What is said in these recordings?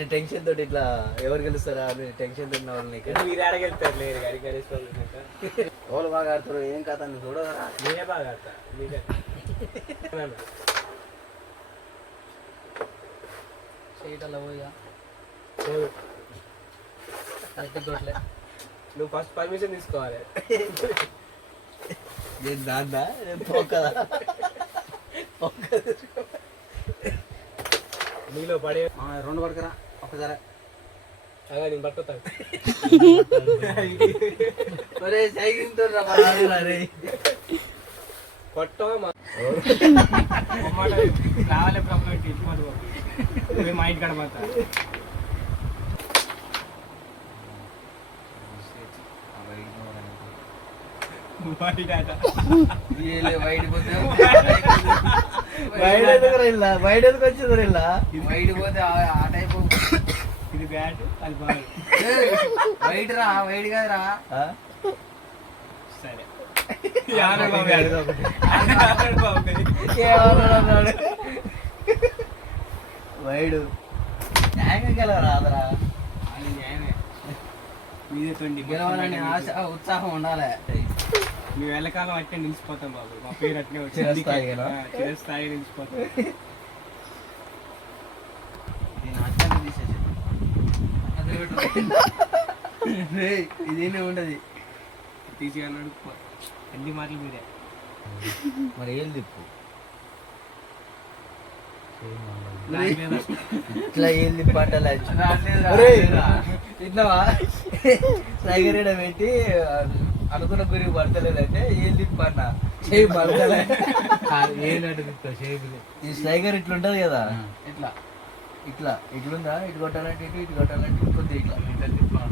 అంటే టెన్షన్ తోటి ఇట్లా ఎవరు గెలుస్తారా అని టెన్షన్ తిన్న వాళ్ళు నీకు మీరు ఆడగలుగుతారు లేరు గారికి వాళ్ళు బాగా ఆడుతారు ఏం కథ అని చూడరా నేనే బాగా ఆడతా మీకే చేయటం పోయా కరెక్ట్లే నువ్వు ఫస్ట్ పర్మిషన్ తీసుకోవాలి నేను దాందా పోకదా నీలో పడే 2 పడకరా ఒకసారి అలా నేను పట్టుతాను కొట్టమా రావాలి ప్రాబ్లం మా ఇంటి కాడ పోతా బయట ఎందుకు వచ్చింది ఇలా బయట పోతే ఆ టైప్ ఇది బ్యాట్ అది బాల్ వైట్ రా వైట్ కాదురా సరే వైడు న్యాయంగా గెలవరాదరా న్యాయమే మీదే తొండి గెలవాలని ఆశ ఉత్సాహం ఉండాలి మేము వెళ్ళకాలం అట్టే నిలిచిపోతాం బాబు మా పేరు అట్నే చిరస్థాయి నిలిచిపోతాం ఇదేనే ఉండదు తీసుకెళ్ళాడు అన్ని మాటలు మీరే మరి ఏం తిప్పు ఇట్లా ఏం తిప్పంటలే తిన్నావా టైగర్ పెట్టి అనుకున్న గురికి పడతలేదంటే ఏం తిప్పన్న చేయి పడతలే ఈ స్లైగర్ ఇట్లా ఉంటది కదా ఇట్లా ఇట్లా ఇట్లుందా ఇటు కొట్టాలంటే ఇటు ఇటు కొట్టాలంటే ఇటు కొద్ది ఇట్లా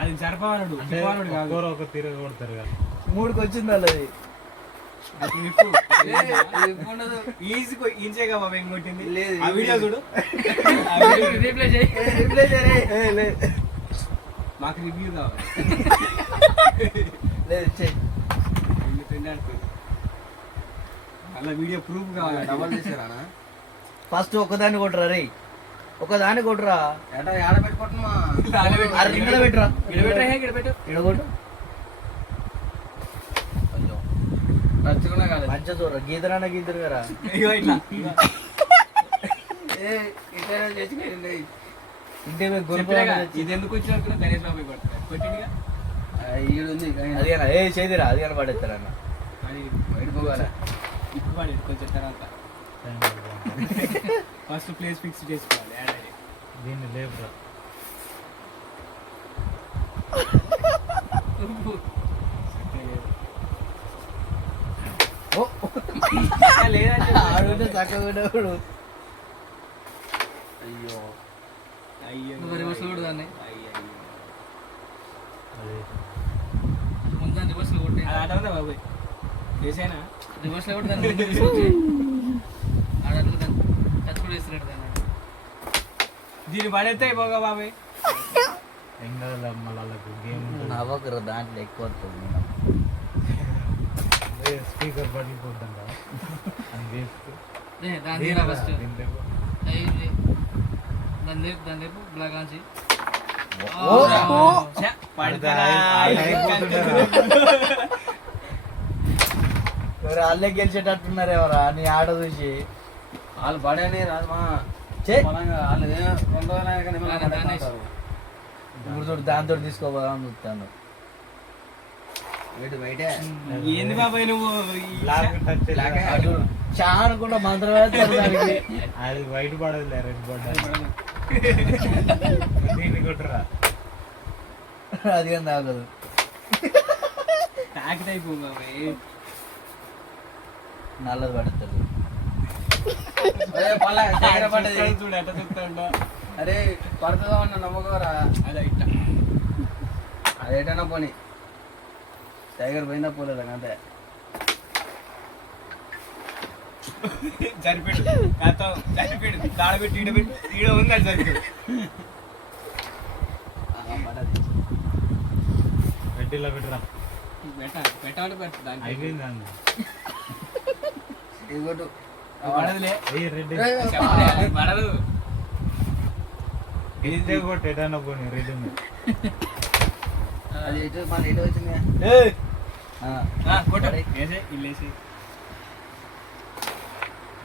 అది జరపవాడు ఒక తిరగ కొడతారు కదా 3కి వచ్చింది వాళ్ళది ఈజీ ఇంచేగా బాబు ఏం కొట్టింది ఆ వీడియో చూడు మాకు రివ్యూ కావాలి అలా వీడియో ప్రూఫ్ కావాలి డబల్ చేసారా ఫస్ట్ ఒకదాన్ని కొట్టరా రే ఒకదాన్ని కొట్టురా ఏడ పెట్టుకుంటున్నా పెట్టురా ఇడగొట్టు మంచిగా చూడరా గీతరాన గీతరు కదా ఇది ఎందుకు వచ్చినా గణేష్ బాబు కొట్టిందిగా అదేనా ఏ చేదిరా అది కానీ పడేస్తారన్న బయటపోవాలా ఇప్పుడు పడి కొంచెం తర్వాత ఫస్ట్ ప్లేస్ ఫిక్స్ చేసుకోవాలి దీన్ని లేపురా ఆడుంటే చక్కగా అయ్యో రివర్స్లో కూడా దాన్ని ముందు రివర్స్లో కొట్టే ఆట ఉందా బాబు చేసేనా రివర్స్లో కూడా దాన్ని కత్తిపడి వేస్తున్నాడు దాన్ని దీన్ని పడేస్తే అయిపోగా బాబాయ్ నవ్వకరు దాంట్లో ఎక్కువ వస్తుంది స్పీకర్ పడిపోద్దంట దాని ఫస్ట్ దాని రేపు బ్లాక్ ఆన్సి వాళ్ళే గెలిచేటట్టున్నారు ఎవరా నీ ఆట చూసి వాళ్ళు పడని రాదమ్మా ఇప్పుడు దాంతో తీసుకోపోదామని చూస్తాను ఏంది బాబాయ్ నువ్వు చాలా కూడా మంత్రం అది వైట్ పడదు రెడ్ పడ్డా కొట్టరా అది కానీ తాగదు ప్యాకెట్ అయిపో బాబాయ్ నల్లది పడుతుంది చూడు ఎట్లా చూస్తా అరే పడుతుందా అన్న నమ్మకరా అదే ఇట్లా అదేటన్నా పోనీ టైగర్ పోయిందా పోలేదా అంతే సరిపెట్టు సరిపెట్టు దాడబెట్టి ఈడబెట్టి ఈడ ఉంది అది సరిపెట్టు పెట్టిలా పెట్టరా పెట్టాలి పెట్టు దాన్ని అయిపోయింది ఇది కొట్టు. పడదులే రెడ్ చెప్పలే, అది పడదు. ఇదే కొట్టు ఎటన్నా పోనీ రెడ్ అది ఎటు మన ఎటు వచ్చింది కొట్టు వేసే ఇల్లేసి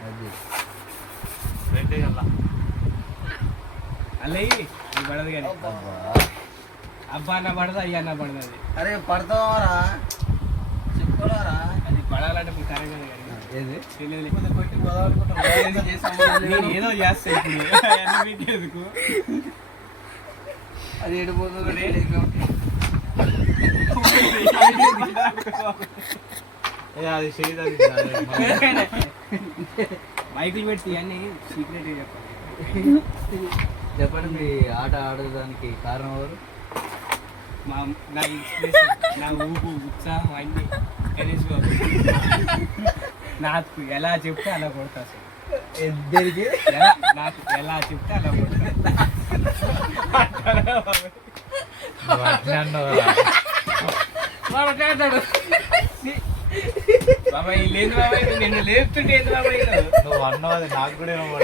అది రెడ్ అలా అల్లయ్యి అది పడదు కానీ అబ్బా అన్న పడదు అయ్యా అన్న పడదు అది అరే పడతావారా చెప్పుకోవారా అది పడాలంటే ఇప్పుడు కరెక్ట్ కానీ ఏది తెలియదు కొట్టి పోదామనుకుంటున్నా నేను ఏదో చేస్తా ఇప్పుడు అన్ని మీకేందుకు? అది ఎడిపోతుంది అది షేడ్ అది మైకులు పెట్టి అన్ని సీక్రెట్ చెప్పాలి. చెప్పండి మీ ఆట ఆడడానికి కారణం ఎవరు మా నా ఇన్స్పిరేషన్ నా ఊపు ఉత్సాహం అన్ని గణేష్ బాబు. నాకు ఎలా చెప్తే అలా కొడతా సార్. ఇద్దరికి నాకు ఎలా చెప్తే అలా కొడతా. మాట్లాడాడు బాబాయ్ లేదు బాబాయ్ నిన్ను లేపుతుంటే ఏంది బాబాయ్ నువ్వు అన్నది నాకు కూడా ఏమో